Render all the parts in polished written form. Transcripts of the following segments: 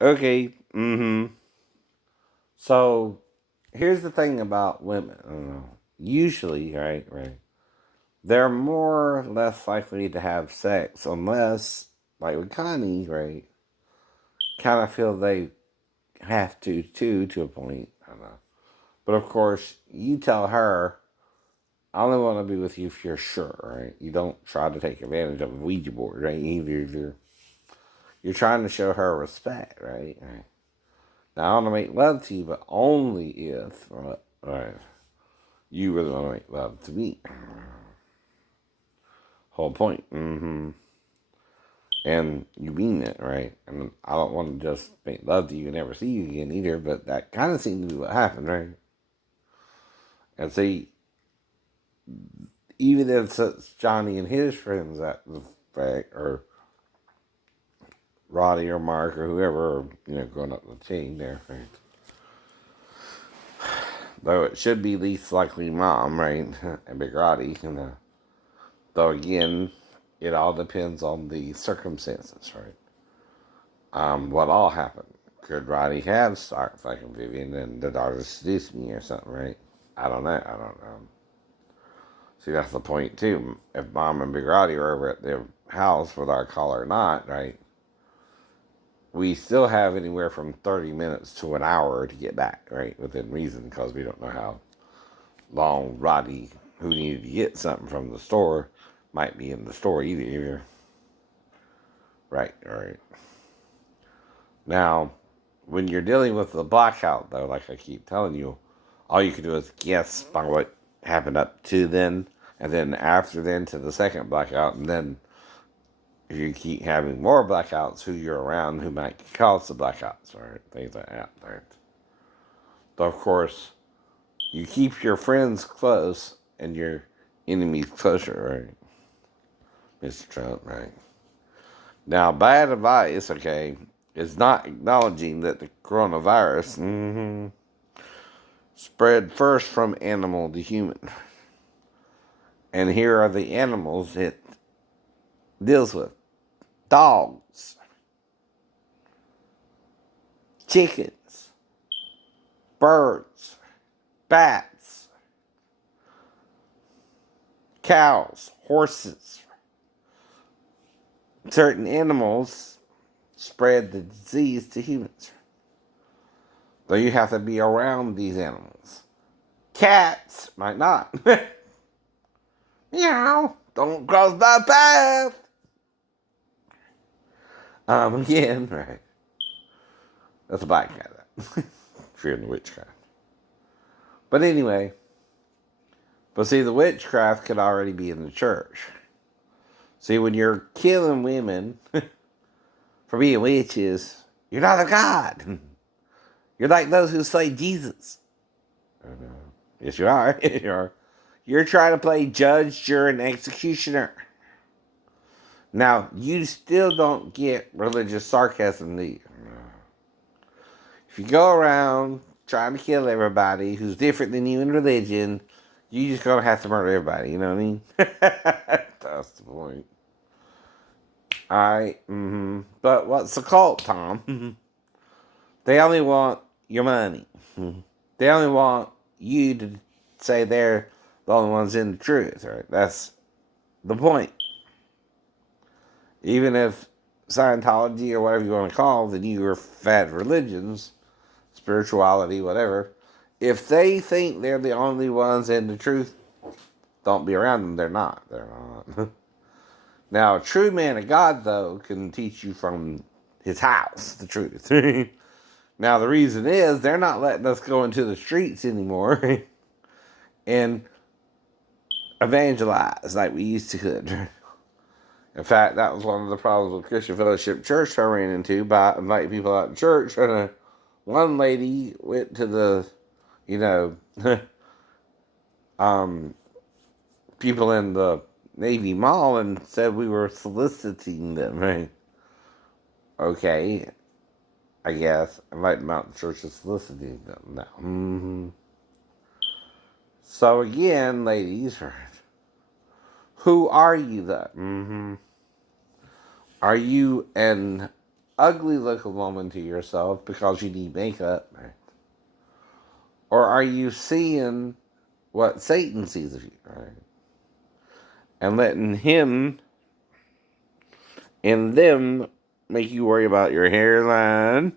Okay. So here's the thing about women. I don't know. Usually, right. They're more or less likely to have sex unless, like with Connie, right, kind of feel they have to a point. I don't know. But of course, you tell her, I only want to be with you if you're sure, right? You don't try to take advantage of a Ouija board, right? Either you're trying to show her respect, right? Now, I want to make love to you, but only if, right, you really want to make love to me. Whole point. And you mean it, right? And I don't want to just make love to you and never see you again either, but that kind of seemed to be what happened, right? And see, even if it's Johnny and his friends at the fact, or Roddy or Mark or whoever, going up the chain there, right? Though it should be least likely mom, right? And Big Roddy, Though again, it all depends on the circumstances, right? What all happened? Could Roddy have started fucking Vivian and the daughter seduced me or something, right? I don't know. I don't know. See, that's the point too. If Mom and Big Roddy are over at their house, whether I call or not, right? We still have anywhere from 30 minutes to an hour to get back, right? Within reason, because we don't know how long Roddy, who needed to get something from the store, might be in the store either. Right. Now, when you're dealing with the blackout, though, like I keep telling you, all you can do is guess by what happened up to then, and then after then to the second blackout, and then if you keep having more blackouts, who you're around who might cause the blackouts, right? Things like that, right? So, of course, you keep your friends close and your enemies closer, right? Mr. Trump, right? Now, bad advice, okay, is not acknowledging that the coronavirus spread first from animal to human. And here are the animals it deals with: dogs, chickens, birds, bats, cows, horses. Certain animals spread the disease to humans. So you have to be around these animals. Cats might not. Meow, don't cross my path. Again, right. That's a black cat. If you're in the witchcraft. But anyway, but see, the witchcraft could already be in the church. See, when you're killing women for being witches, you're not a god. You're like those who slay Jesus. Yes, you are. You're trying to play judge, jury, and executioner. Now, you still don't get religious sarcasm, do you? If you go around trying to kill everybody who's different than you in religion, you just gonna have to murder everybody. You know what I mean? That's the point. All right. But what's the cult, Tom? They only want your money. They only want you to say they're the only ones in the truth, right? That's the point. Even if Scientology or whatever you want to call the newer fad religions, spirituality, whatever, if they think they're the only ones in the truth, don't be around them. They're not. They're not. Now, a true man of God, though, can teach you from his house the truth. Now, the reason is they're not letting us go into the streets anymore and evangelize like we used to could. In fact, that was one of the problems with Christian Fellowship Church I ran into by inviting people out to church. And one lady went to the, you know, um, people in the Navy Mall and said we were soliciting them. Right? Okay, I guess. Invite them out to church and soliciting them. No. So again, ladies, who are you though? Are you an ugly looking woman to yourself because you need makeup? Right? Or are you seeing what Satan sees of you? Right? And letting him and them make you worry about your hairline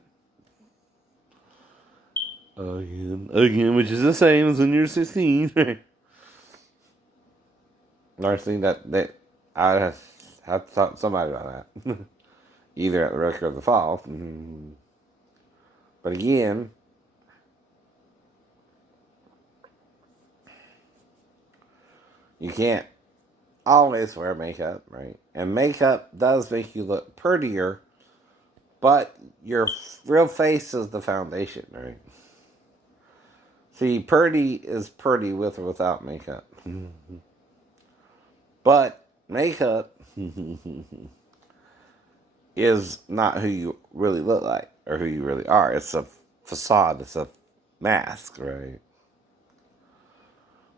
again, which is the same as when you're 16. Another thing that I have to talk to somebody about that, either at the record or the fall. But again, you can't always wear makeup, right? And makeup does make you look prettier, but your real face is the foundation, right? See, pretty is pretty with or without makeup. But makeup is not who you really look like or who you really are. It's a facade, it's a mask, right?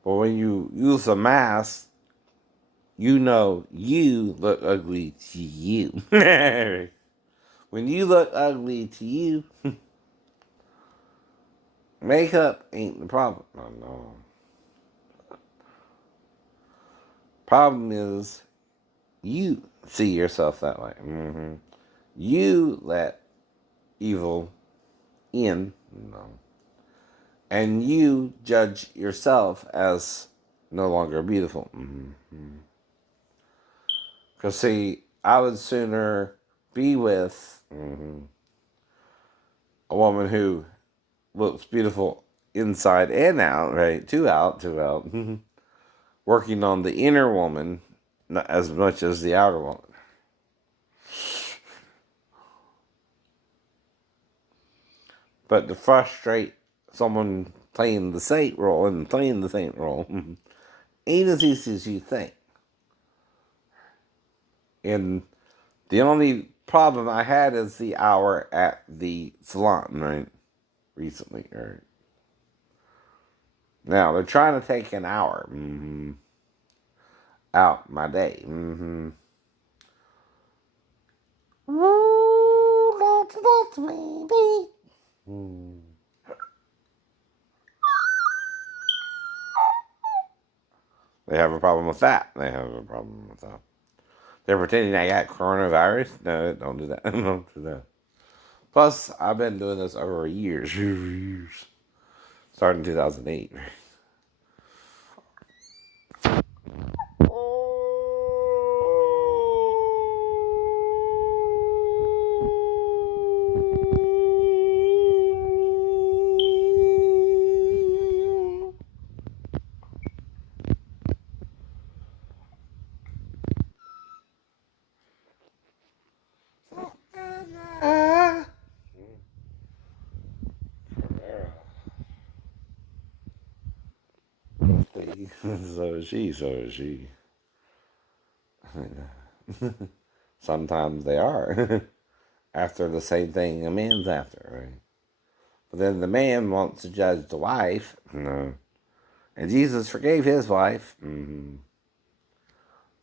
But when you use a mask, you know you look ugly to you. When you look ugly to you, makeup ain't the problem. No. Problem is you see yourself that way. You let evil in, and you judge yourself as no longer beautiful. Because, see, I would sooner be with a woman who looks beautiful inside and out, right? Two out. Working on the inner woman not as much as the outer woman. But to frustrate someone playing the saint role ain't as easy as you think. And the only problem I had is the hour at the salon, right? Recently, right? Now, they're trying to take an hour out my day. Ooh, that's baby. They have a problem with that. They're pretending I got coronavirus. No, don't do that. Don't do that. Plus, I've been doing this over years. Starting in 2008. So is she. Sometimes they are. After the same thing a man's after, right? But then the man wants to judge the wife. No. And Jesus forgave his wife.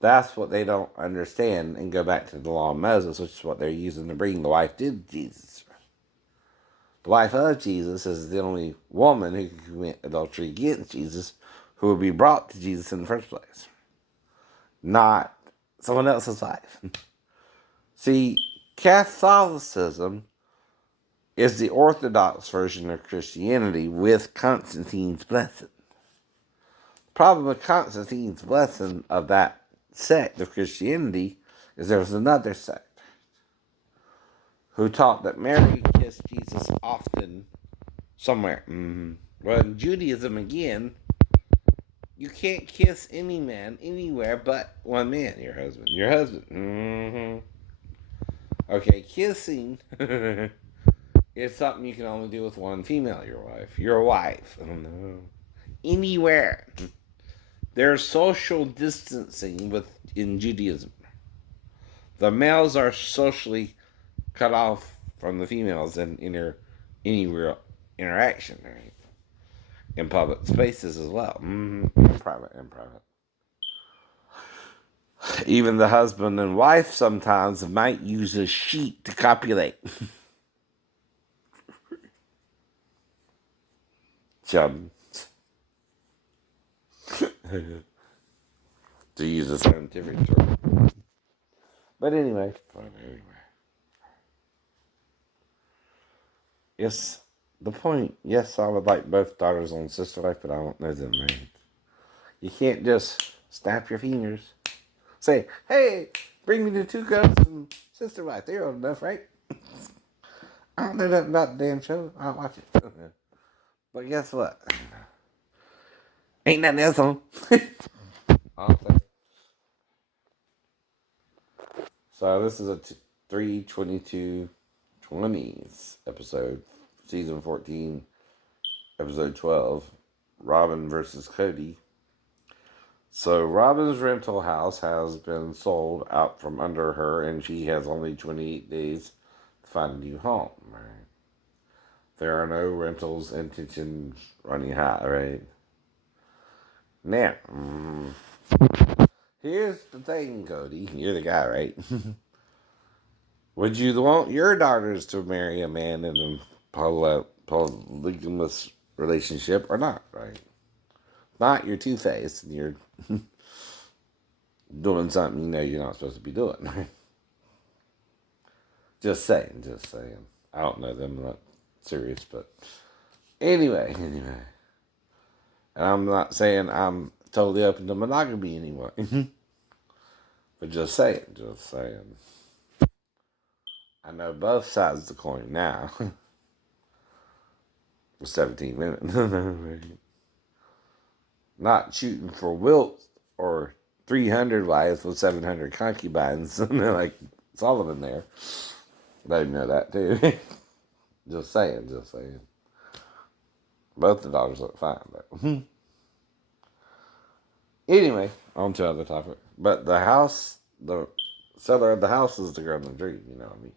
That's what they don't understand and go back to the law of Moses, which is what they're using to bring the wife to Jesus. The wife of Jesus is the only woman who can commit adultery against Jesus who would be brought to Jesus in the first place, not someone else's wife. See, Catholicism is the Orthodox version of Christianity with Constantine's blessing. The problem with Constantine's blessing of that sect of Christianity is there was another sect who taught that Mary kissed Jesus often somewhere. Well, in Judaism, again, you can't kiss any man anywhere but one man, your husband. Your husband. Okay, kissing is something you can only do with one female, your wife. Your wife. Anywhere. There's social distancing in Judaism. The males are socially cut off from the females in any real interaction, right? In public spaces as well. In private. Even the husband and wife sometimes might use a sheet to copulate. Chum. To use a scientific term. But anyway. Yes, the point. Yes, I would like both daughters on Sister Wife, but I don't know them, right? You can't just snap your fingers. Say, hey, bring me the 2 girls and Sister Wife. They're old enough, right? I don't know nothing about the damn show. I don't watch it. But guess what? Ain't nothing else on. Awesome. So this is a 3/22/20s episode, season 14, episode 12, Robin versus Cody. So Robin's rental house has been sold out from under her, and she has only 28 days to find a new home. Right? There are no rentals intentions running high, right? Now, here's the thing, Cody. You're the guy, right? Would you want your daughters to marry a man in a polygamous relationship or not, right? Not you're two-faced and you're doing something you know you're not supposed to be doing, right? Just saying, just saying. I don't know them, I'm not serious, but anyway. And I'm not saying I'm totally open to monogamy anymore. But just saying, just saying. I know both sides of the coin now. For 17 minutes. Not shooting for Wilt or 300 wives with 700 concubines. Like Solomon there. Let him know that too. Just saying, just saying. Both the daughters look fine, but anyway, on to other topic. But the house, the seller of the house is the girl in the dream. You know what I mean?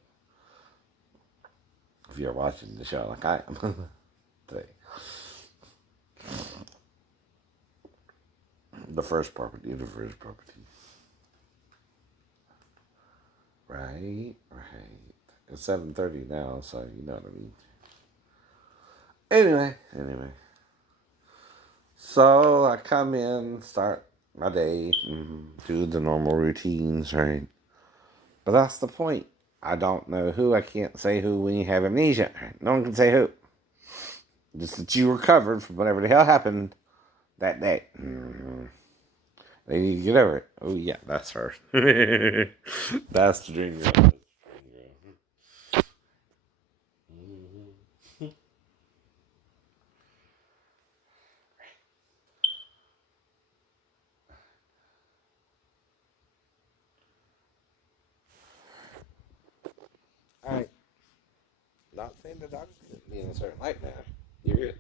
If you're watching the show like I am today, the first property. Right. It's 7:30 now, so you know what I mean. Anyway. So I come in, start my day, do the normal routines, right? But that's the point. I don't know who. I can't say who when you have amnesia. No one can say who. Just that you recovered from whatever the hell happened that day. They need to get over it. Oh, yeah, that's her. That's the dream girl. All right. Not saying the doctors couldn't be in a certain light now. You're good.